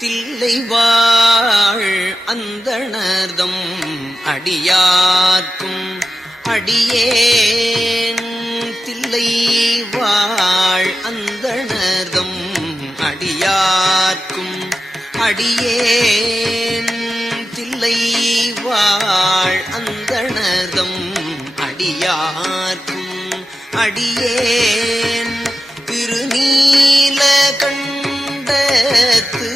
தில்லைவாழ் அந்தணர்தம் அடியார்க்கும் அடியேன் தில்லைவாழ் அந்தணர்தம் அடியார்க்கும் அடியேன் தில்லைவாழ் அந்தணர்தம் அடியார்க்கும் அடியேன் திருநீல கண்டத்து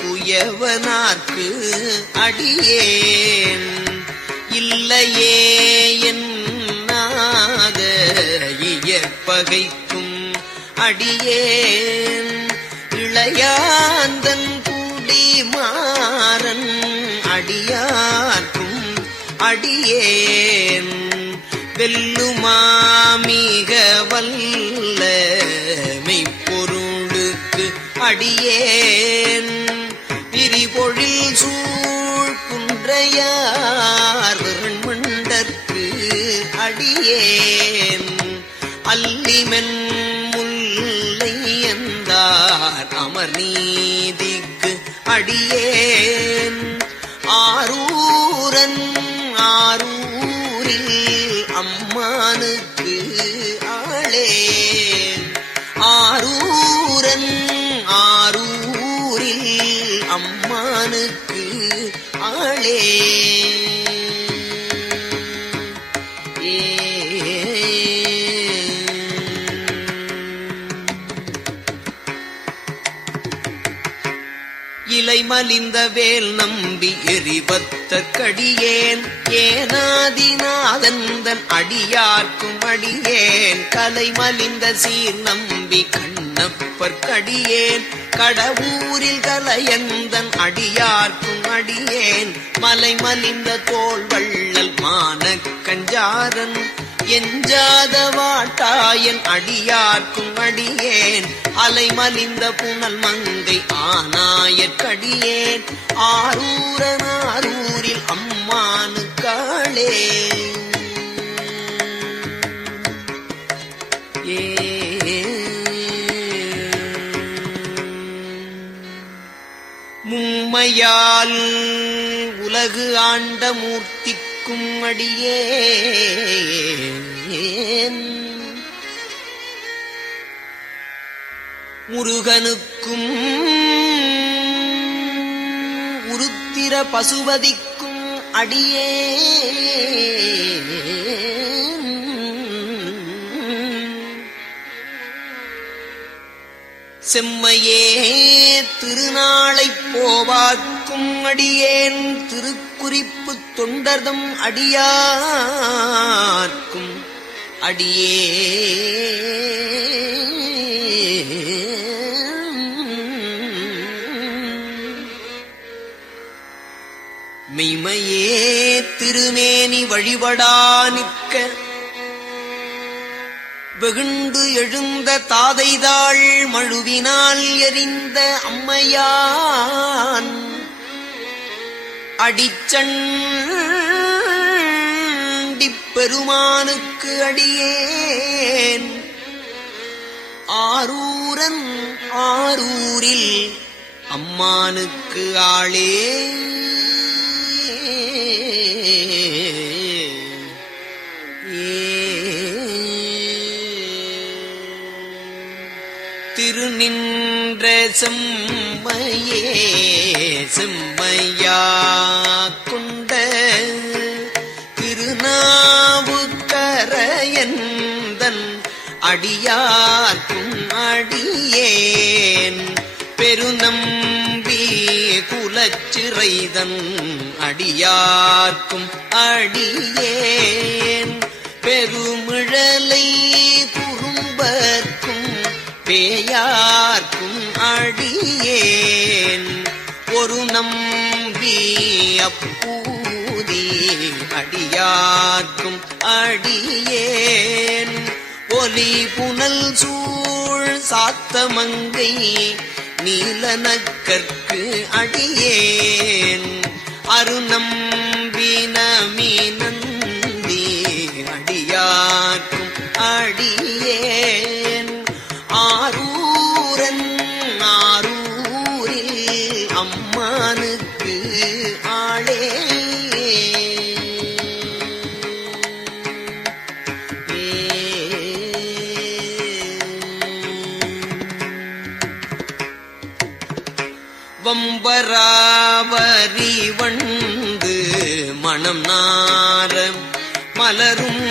குயவனார்க்கு அடியேன் இல்லையே என்னாத இயற்பகைக்கும் அடியேன் இளையாந்தன் குடிமாறன் அடியார்க்கும் அடியேன் வெல்லுமாமிக வல்ல மெய்ப்பொருளுக்கு அடியேன் விரிபொழில் சூழ் குன்றையார் விரண்மண்டற்கு அடியேன் அல்லிமென் முல்லை எந்தார் அமர்நீதிக்கு அடியேன் ஆரூரன் ஆரூரில் அம்மானுக்கு ஆளேன் ஆரூரன் ஆரூரில் அம்மானுக்கு ஆளே இலை மலிந்த வேல் நம்பி எரிபத்த கடியேன் ஏனாதிநாதந்தன் அடியார்க்கும் அடியேன் கலை மலிந்த சீர் நம்பி கண்ணப்பர் கடியேன் கடவுரில் கலையந்தன் அடியார்க்கும் அடியேன் மலை மலிந்த தோள் வள்ளல் மான கஞ்சாரன் எஞ்சாத வாட்டாயன் அடியார்க்கும் அடியேன் அலை மலிந்த புனல் மங்கை ஆனாயற்கடியேன் ஆரூரன் ஆரூரில் அம்மானுக்காளே மும்மையால் உலகு ஆண்ட மூர்த்திக்கும் அடியேன் முருகனுக்கும் உருத்திர பசுபதிக்கும் அடியேன் செம்மையே திருநாளைப் போவார்க்கும் அடியேன் திருக்குறிப்பு தொண்டர்தம் அடியார்க்கும் மெய்மையே திருமேனி வழிபடா நிற்க வெகுண்டு எழுந்த தாதைதாள் மழுவினால் எறிந்த அம்மையான் அடிச்சண்டிப் பெருமானுக்கு அடியேன் ஆரூரன் ஆரூரில் அம்மானுக்கு ஆளே திருநின்ற செம்மையே செம்மையா கொண்ட திருநாவுக்கரையந்தன் அடியார்க்கும் அடியேன் பெருநம்பி குலச்சிறைதன் அடியார்க்கும் அடியேன் பெருமிழலை குறும்பர்க்கும் பேயார்க்கும் அடியேன் ஒரு நம்பி அப்பூதி அடியார்க்கும் அடியேன் ஒலி புனல் சூழ் சாத்தமங்கை நீலனக்கற்கு அடியேன் அருநம்பி நமி நந்தி அடியார்க்கும் அடியேன் ஆரூரன் ஆரூரில் அம்மானுக்கு ஆளே வம்பராவரி வண்டு மணம் நார மலரும்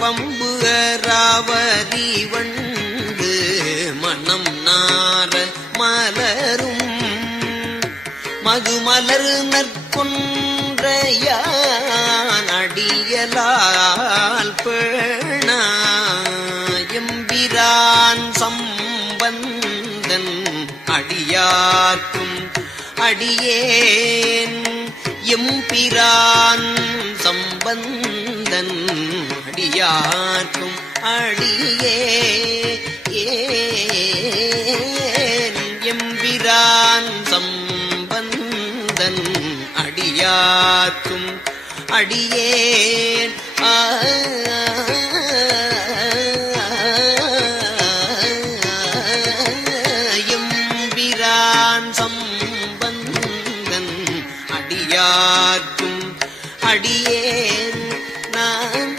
பம்புகராவரி வண்டு மணம் நார மலரும் மதுமலர் நற்கொன்றையான் அடியலால் பேணாயம்பிரான் சம்பந்தன் அடியார்க்கும் அடியேன் எம்பிரான் சம்பந்தன் அடியார்க்கும் அடியேன் எம்பிரான் சம்பந்தன் அடியார்க்கும் அடியேன் சம்பந்தன் அடியார்க்கும் அடியேன் நான்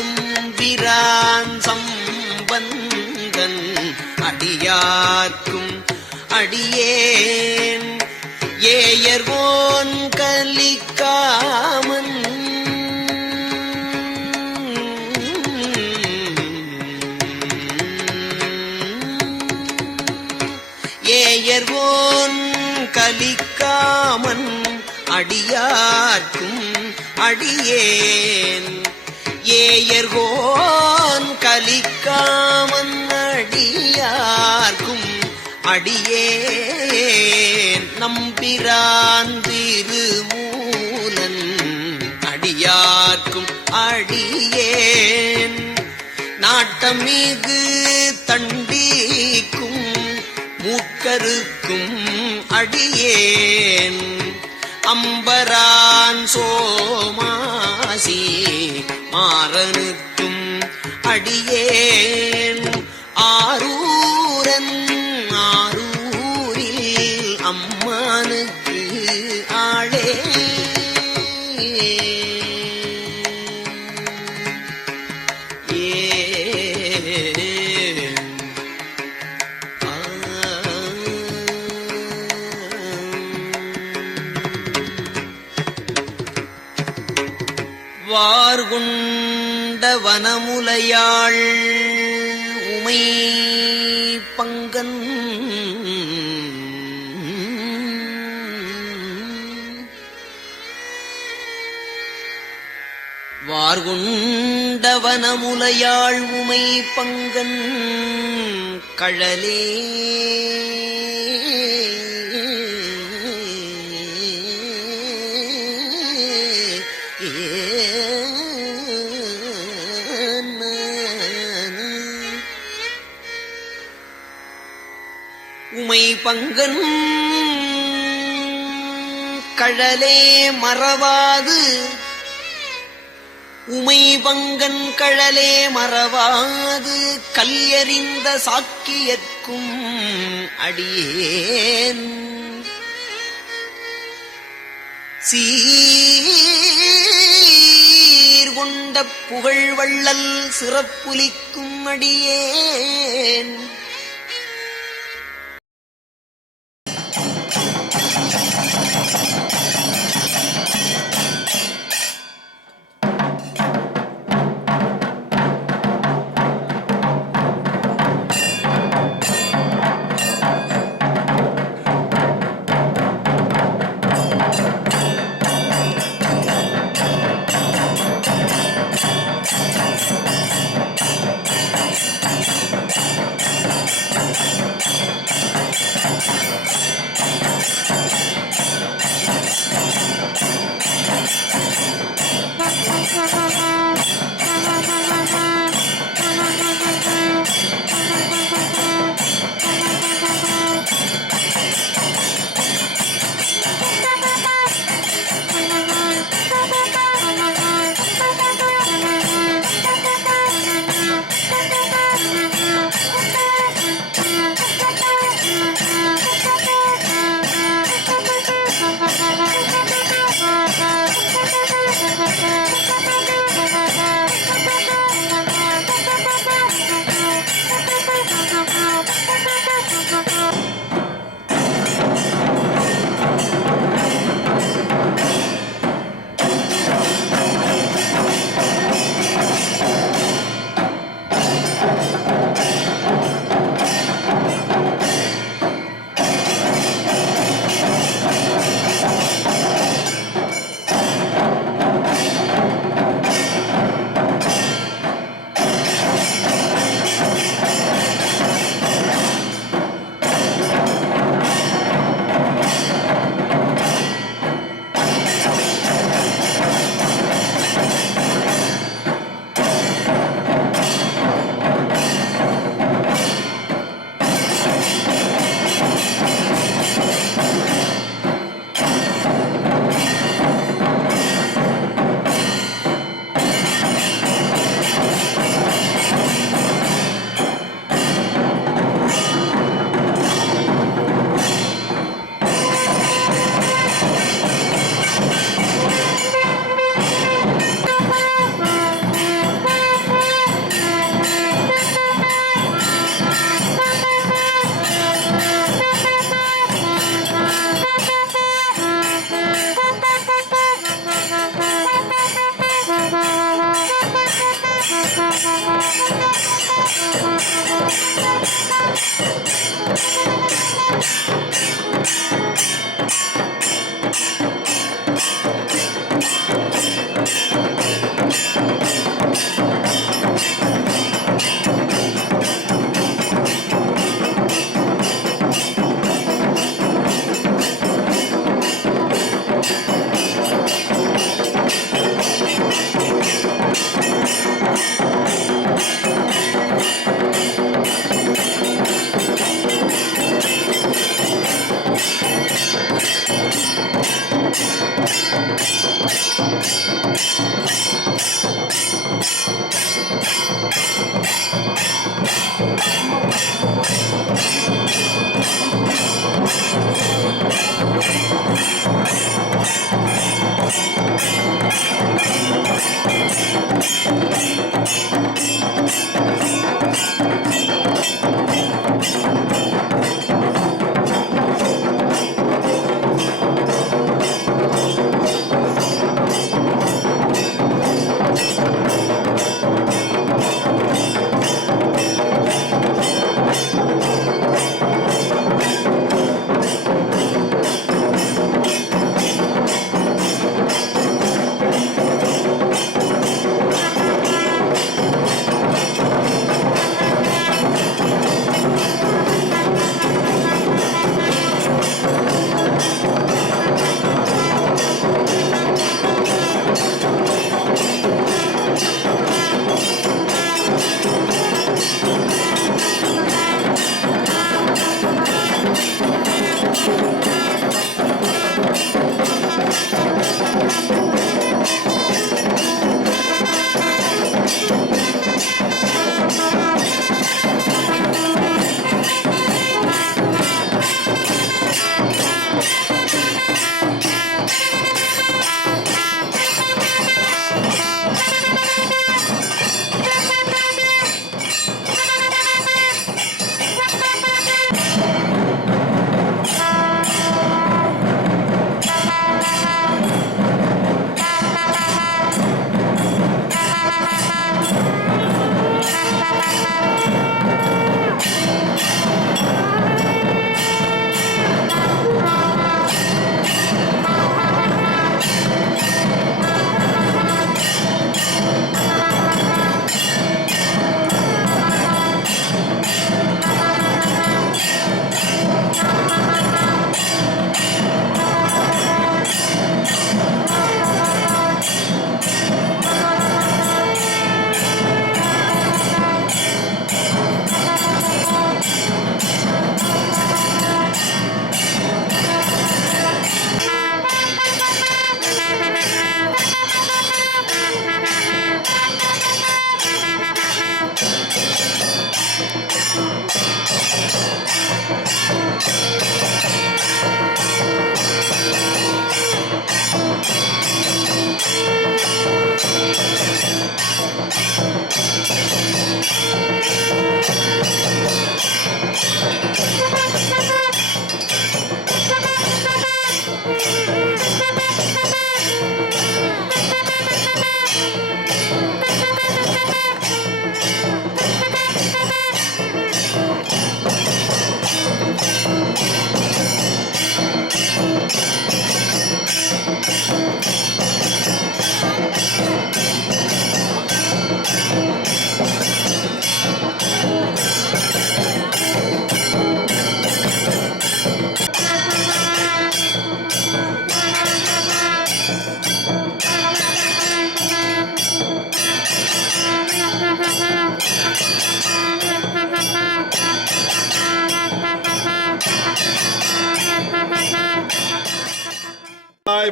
எம்பிரான் சம்பந்தன் அடியார்க்கும் அடியேன் ஏயர்வோன் கலிக்காமன் ஏயர்வோன் கலிக்காமன் அடியார்க்கும் அடியேன் ஏயர்வோன் கலிக்காமன் அடியார்க்கும் அடியேன் நம்பிரான் திருமூலன் அடியார்க்கும் அடியேன் நாட்டமிகு தண்டிக்கும் மூக்கருக்கும் அடியேன் அம்பரான் சோமாசி மாறனுக்கும் அடியேன் ஆரூரன் ஆரூரில் அம்மானுக்கு ஆளே வார்கொண்ட வனமுலையாள் உமை பங்கன் வார்கொண்ட வனமுலையாள் உமை பங்கன் கழலே உமை பங்கன் கழலே மறவாது உமை பங்கன் கழலே மறவாது கல்யறிந்த சாக்கியற்கும் அடியேன் சீர்கொண்ட புகழ் வள்ளல் சிறப்புலிக்கும் அடியேன்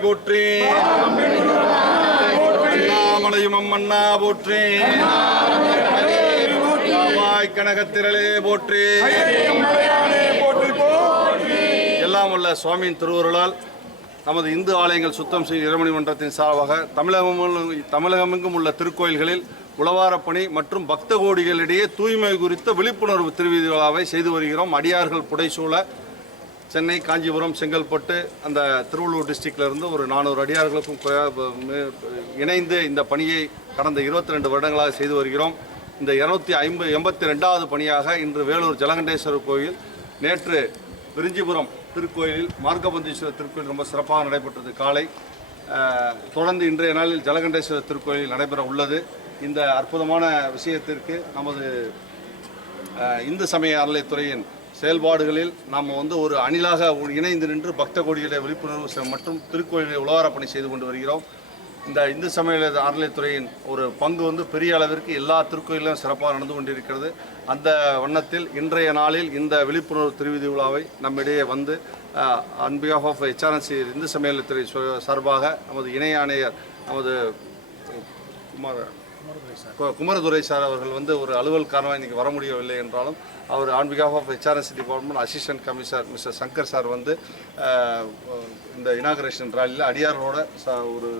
போற்றி அண்ணாமலையும் அம்மண்ணா போற்றி கனகத்திரளே போற்றி. எல்லாம் உள்ள சுவாமியின் திருவருளால் நமது இந்து ஆலயங்கள் சுத்தம் செய்யும் இறைமணி மன்றத்தின் சார்பாக தமிழகமெங்கும் உள்ள திருக்கோயில்களில் உழவாரப்பணி மற்றும் பக்த கோடிகளிடையே தூய்மை குறித்த விழிப்புணர்வு திருவீதி விழாவை செய்து வருகிறோம். அடியார்கள் புடைசூழ சென்னை, காஞ்சிபுரம், செங்கல்பட்டு அந்த திருவள்ளூர் டிஸ்ட்ரிக்டிலிருந்து ஒரு 400 அடியார்களுக்கும் இணைந்து இந்த பணியை கடந்த 22 வருடங்களாக செய்து வருகிறோம். இந்த 282வது பணியாக இன்று வேலூர் ஜலகண்டேஸ்வரர் கோயில், நேற்று விரிஞ்சிபுரம் திருக்கோயிலில் மார்கபந்தீஸ்வரர் திருக்கோயில் ரொம்ப சிறப்பாக நடைபெற்றது காலை. தொடர்ந்து இன்றைய நாளில் ஜலகண்டேஸ்வரர் திருக்கோயில் நடைபெற உள்ளது. இந்த அற்புதமான விஷயத்திற்கு நமது இந்து சமய அறநிலையத்துறையின் செயல்பாடுகளில் நாம் ஒரு அணிலாக இணைந்து நின்று பக்த கோடிகளை விழிப்புணர்வு மற்றும் திருக்கோயிலை உழவார பணி செய்து கொண்டு வருகிறோம். இந்த இந்து சமய அறநிலையத்துறையின் ஒரு பங்கு பெரிய அளவிற்கு எல்லா திருக்கோயிலும் சிறப்பாக நடந்து கொண்டிருக்கிறது. அந்த வண்ணத்தில் இன்றைய நாளில் இந்த விழிப்புணர்வு திருவிதி விழாவை நம்மிடையே ஆன் பிஹாஃப் ஆஃப் HRNC இந்து சமயத்துறை சார்பாக நமது இணை ஆணையர் நமது குமரதுரை சார் அவர்கள் ஒரு அலுவல் காரணமாக இன்றைக்கி வர முடியவில்லை என்றாலும் அவர் on behalf of HRNC department assistant commissioner mister Shankar sir இந்த இனாகரேஷன் ரேலியில் அடியாரோட ஒரு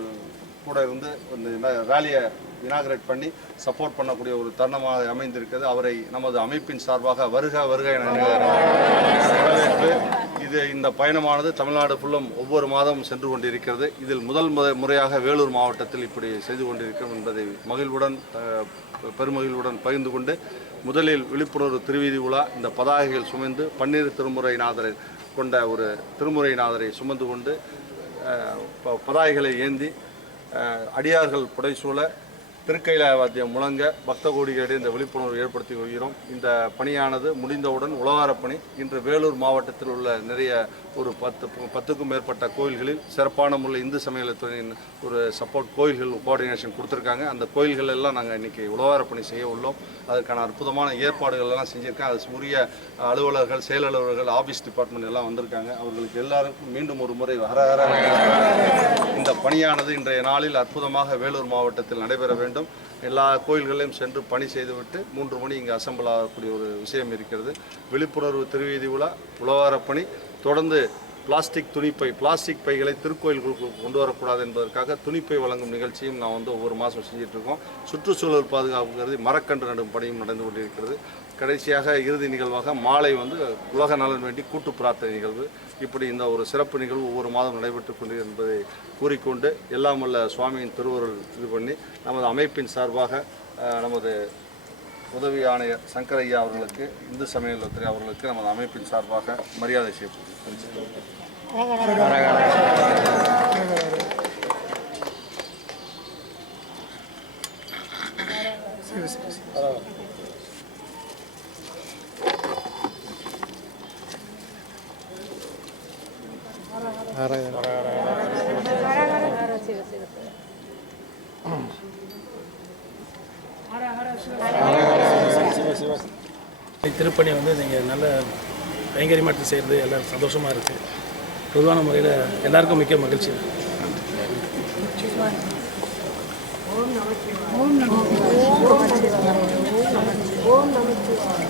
கூட இருந்து இந்த ரேலியை இனாகரேட் பண்ணி சப்போர்ட் பண்ணக்கூடிய ஒரு தருணமாக அமைந்திருக்கிறது. அவரை நமது அமைப்பின் சார்பாக வருக வருக என வரவேற்று இந்த பயணமானது தமிழ்நாடு ஃபுல்லும் ஒவ்வொரு மாதமும் சென்று கொண்டிருக்கிறது. இதில் முதல் முறையாக வேலூர் மாவட்டத்தில் இப்படி செய்து கொண்டிருக்கிறோம் என்பதை பெருமகிழ்வுடன் பகிர்ந்து கொண்டு, முதலில் விழிப்புணர்வு திருவீதி உலா இந்த பதாகைகள் சுமந்து பன்னீர் திருமுறைநாதரை கொண்ட ஒரு திருமுறைநாதரை சுமந்து கொண்டு பதாகைகளை ஏந்தி அடியார்கள் புடைசூழ திருக்கைலாய வாத்தியம் முழங்க பக்த கோடிகளிடையே இந்த விழிப்புணர்வு ஏற்படுத்தி வருகிறோம். இந்த பணியானது முடிந்தவுடன் உழவார பணி இன்று வேலூர் மாவட்டத்தில் உள்ள நிறைய ஒரு 10க்கும் மேற்பட்ட கோயில்களில் சிறப்பான முறையில் இந்து சமயத்துறையின் ஒரு சப்போர்ட் கோயில்கள் கோஆர்டினேஷன் கொடுத்துருக்காங்க. அந்த கோயில்கள் எல்லாம் நாங்கள் இன்றைக்கி உழவார பணி செய்ய உள்ளோம். அதற்கான அற்புதமான ஏற்பாடுகள் எல்லாம் செஞ்சுருக்கேன். அது உரிய அலுவலர்கள், செயலலுவலர்கள், ஆஃபீஸ் டிபார்ட்மெண்ட் எல்லாம் வந்திருக்காங்க. அவர்களுக்கு எல்லாருக்கும் மீண்டும் ஒரு முறை ஹரஹர. இந்த பணியானது இன்றைய நாளில் அற்புதமாக வேலூர் மாவட்டத்தில் நடைபெற வேண்டும். எல்லா கோயில்களையும் சென்று பணி செய்துவிட்டு 3 மணி இங்கே அசம்பிள் ஆகக்கூடிய ஒரு விஷயம் இருக்கிறது. விழிப்புணர்வு திருவீதி உலா, உழவார பணி, தொடர்ந்து பிளாஸ்டிக் பைகளை திருக்கோயில்களுக்கு கொண்டு வரக்கூடாது என்பதற்காக துணிப்பை வழங்கும் நிகழ்ச்சியும் நான் ஒவ்வொரு மாதம் செஞ்சிட்ருக்கோம். சுற்றுச்சூழல் பாதுகாப்பு கருதி மரக்கன்று நடும் பணியும் நடந்து கொண்டிருக்கிறது. கடைசியாக இறுதி நிகழ்வாக மாலை உலக நலன் வேண்டி கூட்டு பிரார்த்தனை நிகழ்வு. இப்படி இந்த ஒரு சிறப்பு நிகழ்வு ஒவ்வொரு மாதம் நடைபெற்று கொண்டு என்பதை கூறிக்கொண்டு, எல்லாம் வல்ல சுவாமியின் திருவருள் இது பண்ணி நமது அமைப்பின் சார்பாக நமது உதவி ஆணையர் சங்கர் ஐயா அவர்களுக்கு, இந்து சமயத்துறை அவர்களுக்கு நமது அமைப்பின் சார்பாக மரியாதை செய்யப்படுகிறது. திருப்பணி நீங்கள் நல்ல கைங்கரியமாக செய்கிறது எல்லோரும் சந்தோஷமாக இருக்குது. பொதுவான முறையில் எல்லாருக்கும் மிக்க மகிழ்ச்சி. ஓம் நமச்சிவாய.